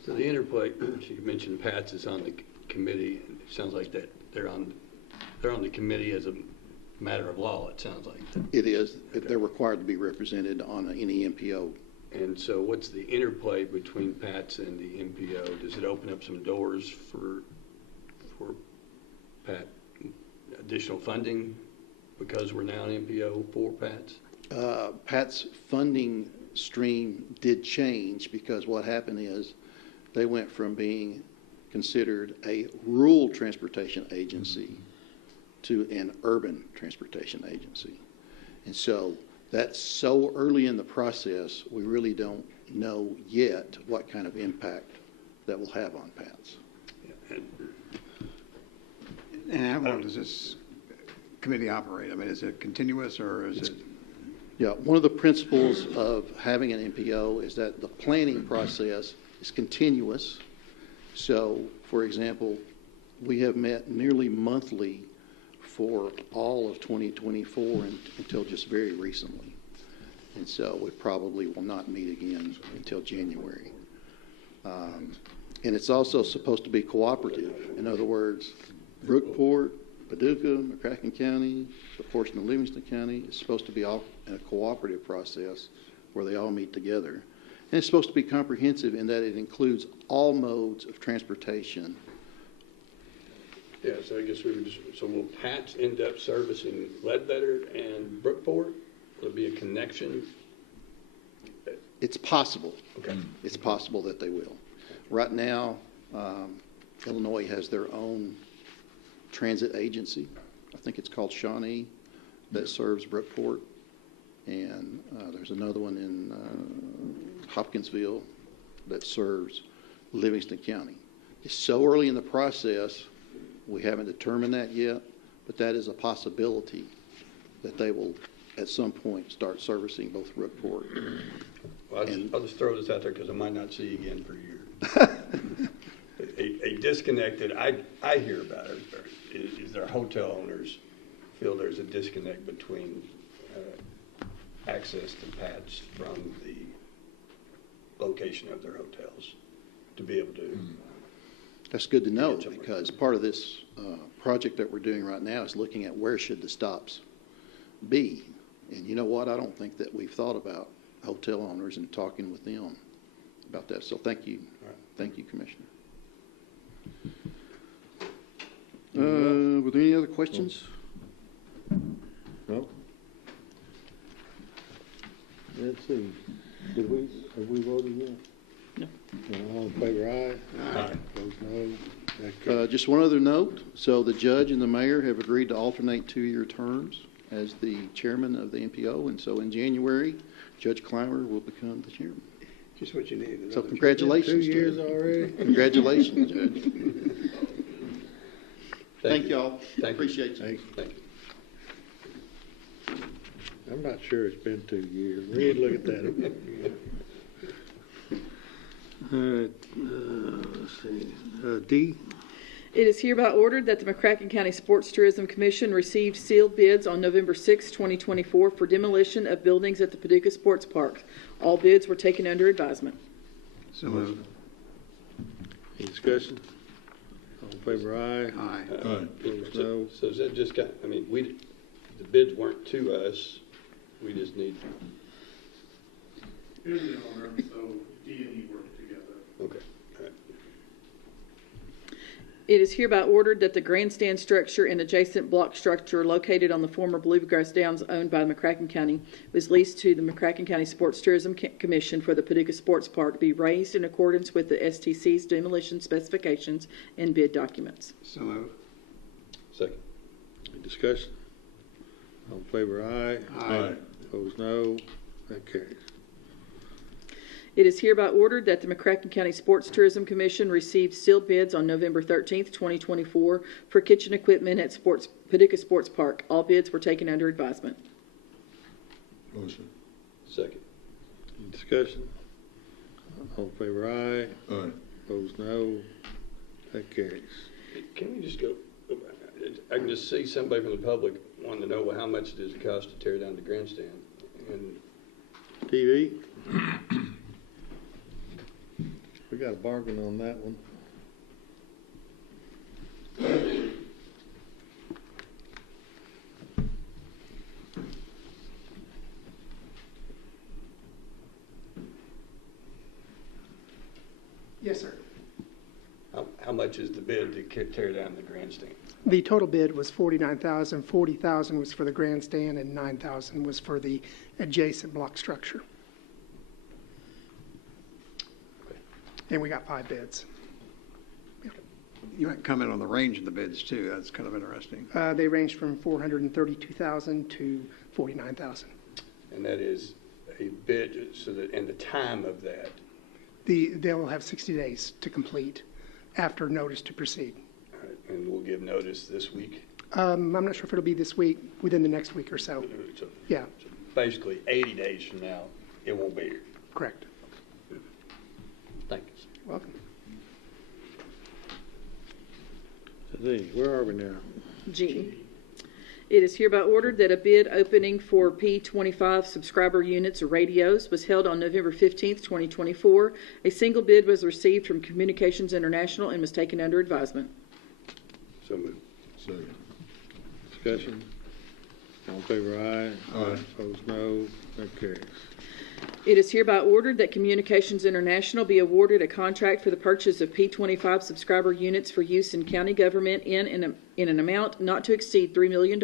So the interplay, you mentioned Pat's is on the committee. It sounds like that they're on the committee as a matter of law, it sounds like. It is. Okay. They're required to be represented on any MPO. And so what's the interplay between Pat's and the MPO? Does it open up some doors for Pat, additional funding because we're now an MPO for Pat's? Pat's funding stream did change because what happened is they went from being considered a rural transportation agency to an urban transportation agency. And so that's so early in the process, we really don't know yet what kind of impact that will have on Pat's. Yeah. And how long does this committee operate? I mean, is it continuous or is it? Yeah, one of the principles of having an MPO is that the planning process is continuous. So, for example, we have met nearly monthly for all of 2024 until just very recently. And so we probably will not meet again until January. And it's also supposed to be cooperative. In other words, Brookport, Paducah, McCracken County, a portion of Livingston County is supposed to be all in a cooperative process where they all meet together. And it's supposed to be comprehensive in that it includes all modes of transportation. Yeah, so I guess we would just, so will Pat's end up servicing Ledbetter and Brookport? Will it be a connection? It's possible. Okay. It's possible that they will. Right now, Illinois has their own transit agency. I think it's called Shawnee that serves Brookport. And there's another one in Hopkinsville that serves Livingston County. It's so early in the process, we haven't determined that yet, but that is a possibility that they will at some point start servicing both Brookport. Well, I'll just throw this out there because I might not see you again for a year. a disconnected, I hear about it, is their hotel owners feel there's a disconnect between access to Pat's from the location of their hotels to be able to. That's good to know, because part of this project that we're doing right now is looking at where should the stops be. And you know what? I don't think that we've thought about hotel owners and talking with them about that. So thank you. Right. Thank you, Commissioner. Were there any other questions? No? Let's see. Have we voted yet? No. All in favor, aye? Aye. Opposed, no? That carries. Just one other note. So the judge and the mayor have agreed to alternate 2-year terms as the chairman of the NPO. And so in January, Judge Clymer will become the chairman. Just what you need. So congratulations. 2 years Judge. already? Congratulations, Judge. Thank y'all. Thank you. Appreciate you. Thank you. I'm not sure it's been 2 years. Read, look at that. All right, let's see. D, It is hereby ordered that the McCracken County Sports Tourism Commission received sealed bids on November 6, 2024 for demolition of buildings at the Paducah Sports Park. All bids were taken under advisement. So moved. any discussion? All in favor, aye? Aye. Opposed, no? So is that just got, I mean, the bids weren't to us, we just need, You're the owner, so D&E work together. okay. All right. It is hereby ordered that the grandstand structure and adjacent block structure located on the former Bluegrass Downs owned by McCracken County was leased to the McCracken County Sports Tourism Commission for the Paducah Sports Park be raised in accordance with the STC's demolition specifications and bid documents. So moved. Second. Any discussion? All in favor, aye? Aye. Opposed, no? That carries. It is hereby ordered that the McCracken County Sports Tourism Commission received sealed bids on November 13th, 2024 for kitchen equipment at Paducah Sports Park. All bids were taken under advisement. Motion. Second. Any discussion? All in favor, aye? Aye. Opposed, no? That carries. Can we just go, I can just see somebody from the public wanting to know, well, how much does it cost to tear down the grandstand? And TV? We got a bargain on that one. Yes, sir. how much is the bid to tear down the grandstand? The total bid was $49,000. $40,000 was for the grandstand, and $9,000 was for the adjacent block structure. Okay. And we got 5 bids. You might comment on the range of the bids too. That's kind of interesting. They ranged from $432,000 to $49,000. And that is a bid, so that, and the time of that, They'll have 60 days to complete after notice to proceed. all right, and we'll give notice this week. I'm not sure if it'll be this week, within the next week or so. So Yeah, basically, 80 days from now, it won't be here. correct. Thank you. Welcome. Where are we now? G. It is hereby ordered that a bid opening for P25 subscriber units or radios was held on November 15th, 2024. A single bid was received from Communications International and was taken under advisement. So moved. Second. Discussion. All in favor, aye. Aye. Opposed, no. That carries. It is hereby ordered that Communications International be awarded a contract for the purchase of P25 subscriber units for use in county government in an amount not to exceed $3 million.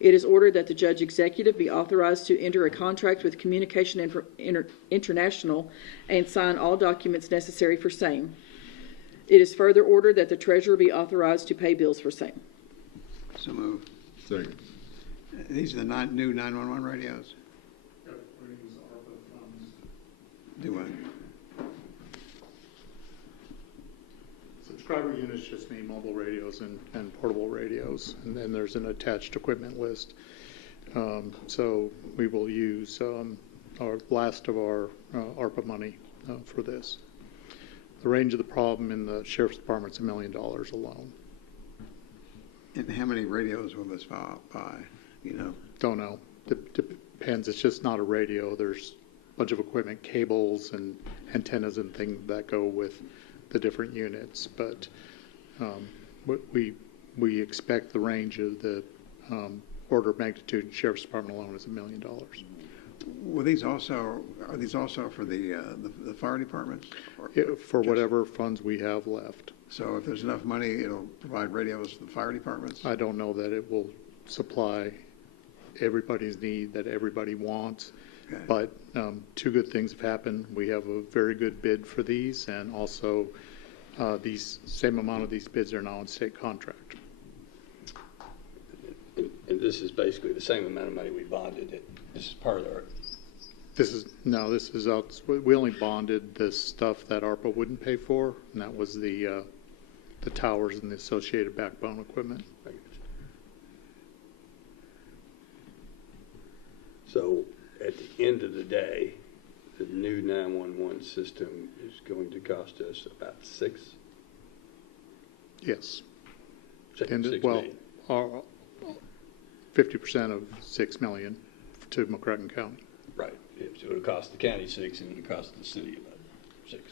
It is ordered that the judge executive be authorized to enter a contract with Communication International and sign all documents necessary for same. It is further ordered that the treasurer be authorized to pay bills for same. So moved. Second. These are the new 911 radios? Yep, we're gonna use ARPA funds. Do what? Subscriber units just mean mobile radios and portable radios, and then there's an attached equipment list. So we will use our last of our ARPA money for this. The range of the problem in the sheriff's department is $1 million alone. And how many radios will this buy? You know? Don't know. Depends. It's just not a radio. There's a bunch of equipment, cables and antennas and things that go with the different units. But we expect the range of the order of magnitude in sheriff's department alone is $1 million. Well, are these also for the fire departments? For whatever funds we have left. So if there's enough money, it'll provide radios to the fire departments? I don't know that it will supply everybody's need that everybody wants. Okay. But two good things have happened. We have a very good bid for these, and also these same amount of these bids are now in state contract. And this is basically the same amount of money we bonded it. This is part of our, This is out. We only bonded the stuff that ARPA wouldn't pay for, and that was the towers and the associated backbone equipment. so at the end of the day, the new 911 system is going to cost us about Yes. six And million. 50% of $6 million to McCracken County. Right. Yeah, so it'll cost the county 6 and it'll cost the city about 6.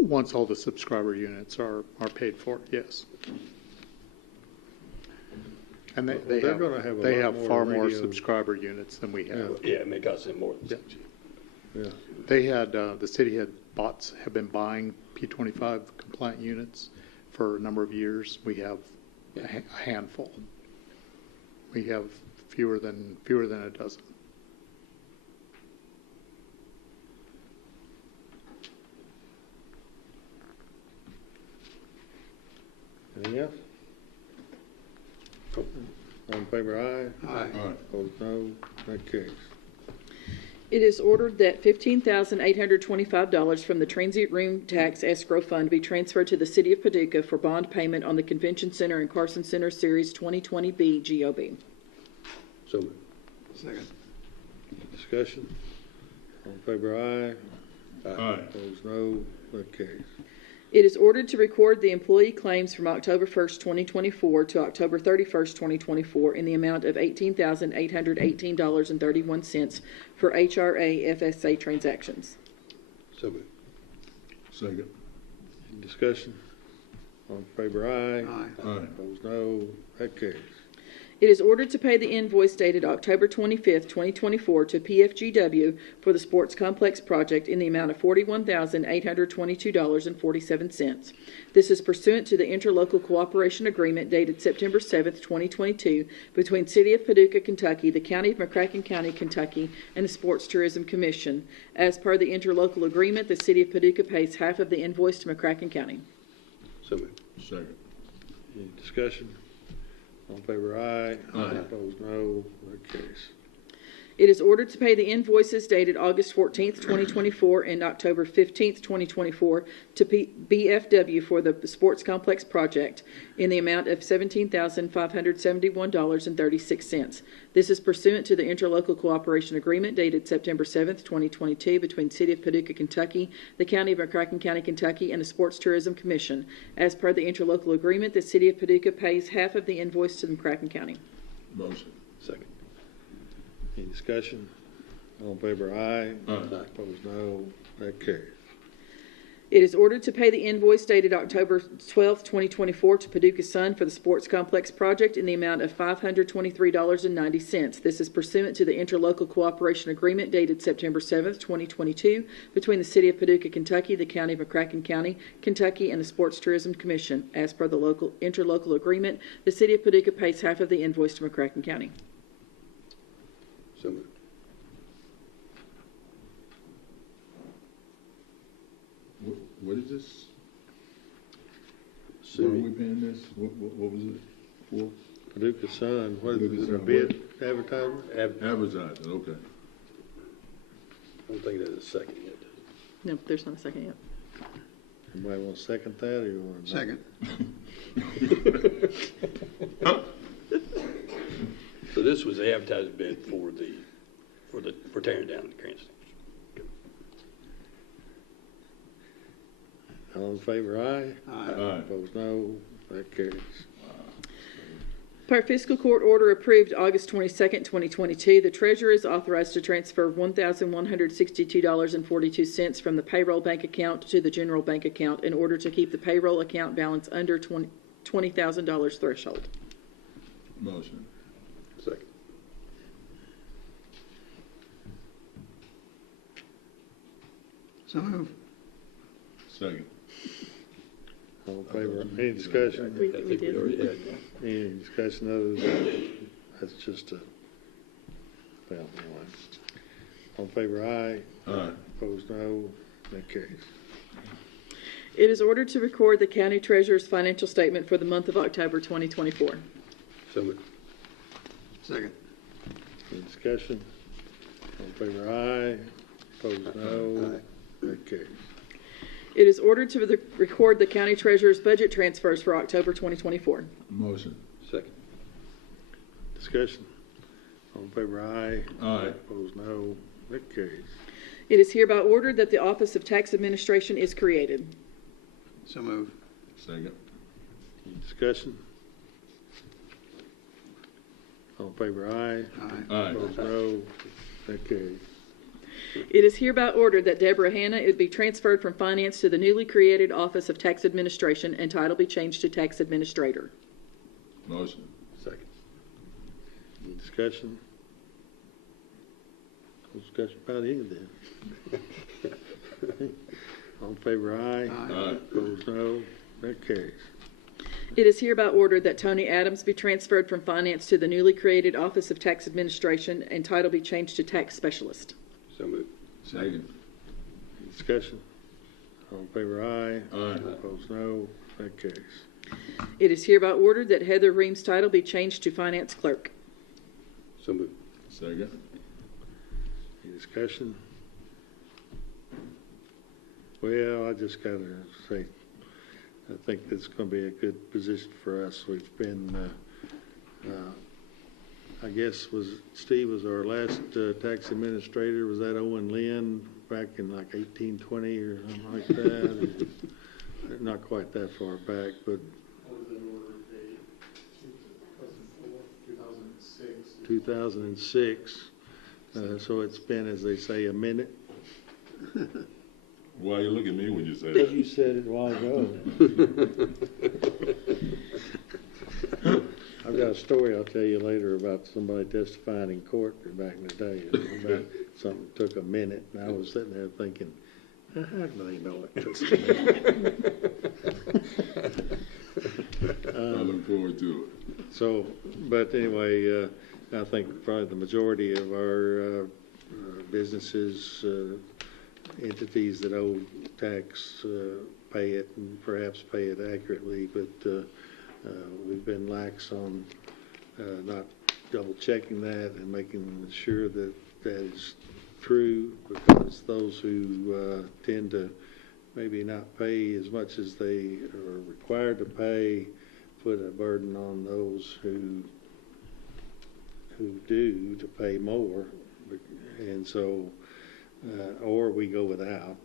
Once all the subscriber units are paid for, yes. And they have far more subscriber units than we have. Yeah, it may cost them more than 6. Yeah. They had the city have been buying P25 compliant units for a number of years. We have a handful. We have fewer than a dozen. Anything else? All in favor, aye. Aye. Opposed, no. That carries. It is ordered that $15,825 from the transient room tax escrow fund be transferred to the city of Paducah for bond payment on the Convention Center and Carson Center Series 2020B GOB. So moved. Second. Discussion. All in favor, aye. Aye. Opposed, no. That carries. It is ordered to record the employee claims from October 1st, 2024 to October 31st, 2024 in the amount of $18,818.31 for HRA FSA transactions. So moved. Second. Discussion. All in favor, aye. Aye. Aye. Opposed, no. That carries. It is ordered to pay the invoice dated October 25th, 2024 to PFGW for the Sports Complex project in the amount of $41,822.47. This is pursuant to the interlocal cooperation agreement dated September 7th, 2022 between City of Paducah, Kentucky, the County of McCracken County, Kentucky, and the Sports Tourism Commission. As per the interlocal agreement, the City of Paducah pays half of the invoice to McCracken County. So moved. Second. Any discussion? All in favor, aye. Aye. Opposed, no. That carries. It is ordered to pay the invoices dated August 14th, 2024 and October 15th, 2024 to BFW for the Sports Complex project in the amount of $17,571.36. This is pursuant to the interlocal cooperation agreement dated September 7th, 2022 between City of Paducah, Kentucky, the County of McCracken County, Kentucky, and the Sports Tourism Commission. As per the interlocal agreement, the City of Paducah pays half of the invoice to McCracken County. Motion. Second. Any discussion? All in favor, aye. Aye. Opposed, no. That carries. It is ordered to pay the invoice dated October 12th, 2024 to Paducah Sun for the Sports Complex project in the amount of $523.90. This is pursuant to the interlocal cooperation agreement dated September 7th, 2022 between the City of Paducah, Kentucky, the County of McCracken County, Kentucky, and the Sports Tourism Commission. As per the interlocal agreement, the City of Paducah pays half of the invoice to McCracken County. So moved. What is this? Why are we paying this? What was it for? Paducah Sun, what is Paducah it, a Sun, bid advertisement? Advertising, okay. I don't think there's a second yet. No, there's not a second yet. Anybody want to second that, or you want to? Second. So this was the advertising bid for tearing down the grandstand. All in favor, aye. Aye. Opposed, no. That carries. Per fiscal court order approved August 22nd, 2022, the treasurer is authorized to transfer $1,162.42 from the payroll bank account to the general bank account in order to keep the payroll account balance under $20,000 threshold. Motion. Second. So moved. Second. All in favor, any discussion? We I think did. we already had that. Any discussion other than, that's just a, well, anyway. All in favor, aye. Aye. Opposed, no. That carries. It is ordered to record the county treasurer's financial statement for the month of October 2024. So moved. Second. Any discussion? All in favor, aye. Opposed, no. Aye. That carries. It is ordered to record the county treasurer's budget transfers for October 2024. Motion. Second. Discussion? All in favor, aye. Aye. Opposed, no. That carries. It is hereby ordered that the Office of Tax Administration is created. So moved. Second. Any discussion? All in favor, aye. Aye. Aye. Opposed, no. That carries. It is hereby ordered that Deborah Hanna be transferred from finance to the newly created Office of Tax Administration and title be changed to Tax Administrator. Motion. Second. Any discussion? No discussion about any of that. All in favor, aye. Aye. Opposed, no. That carries. It is hereby ordered that Tony Adams be transferred from finance to the newly created Office of Tax Administration and title be changed to Tax Specialist. So moved. Second. Any discussion? All in favor, aye. Aye. Opposed, no. That carries. It is hereby ordered that Heather Ream's title be changed to Finance Clerk. So moved. Second. Any discussion? Well, I just got to say, I think this is going to be a good position for us. We've been, I guess, Steve was our last tax administrator. Was that Owen Lynn back in like 1820 or something like that? Not quite that far back, but 2006. So it's been, as they say, a minute. Why you look at me when you say Because that? you said it a while ago. I've got a story I'll tell you later about somebody testifying in court back in the day about something that took a minute, and I was sitting there thinking, how do they know it took a minute? I look forward to it. So, but anyway, I think probably the majority of our businesses, entities that owe tax pay it and perhaps pay it accurately, but we've been lax on not double checking that and making sure that that is true, because those who tend to maybe not pay as much as they are required to pay put a burden on those who do to pay more, and so or we go without.